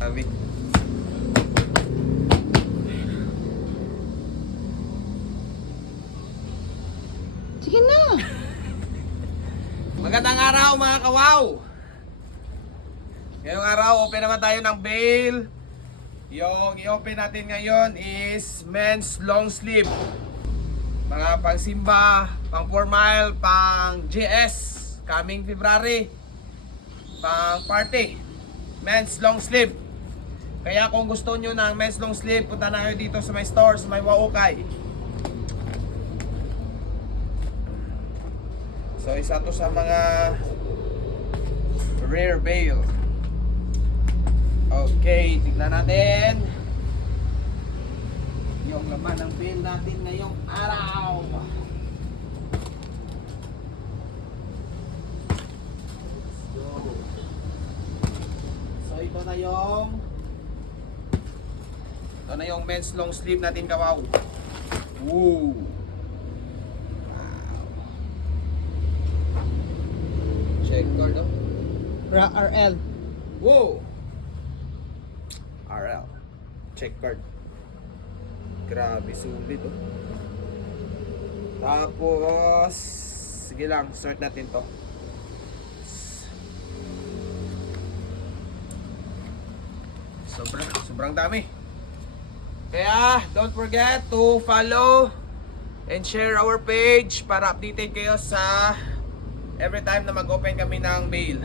Sabi. Sige na. Magandang araw mga kawaw. Ngayong araw, open naman tayo ng bail. Yung i-open natin ngayon is men's long sleeve. Mga pang simba, pang 4 mile, pang GS, coming February, pang party. Men's long sleeve. Kaya kung gusto nyo ng men's long sleeve, punta na kayo dito sa may store, sa may Waukay. So isa to sa mga rare bail. Okay, tignan natin yung laman ng bail natin ngayong araw. So ito na yung men's long sleeve natin, kawaw. Woo! Check card, oh. RL. Whoa! RL. Check card. Grabe, sulit, oh. Tapos, sige lang, start natin to. Sobrang dami. Kaya, don't forget to follow and share our page para updated kayo sa every time na mag-open kami ng bail.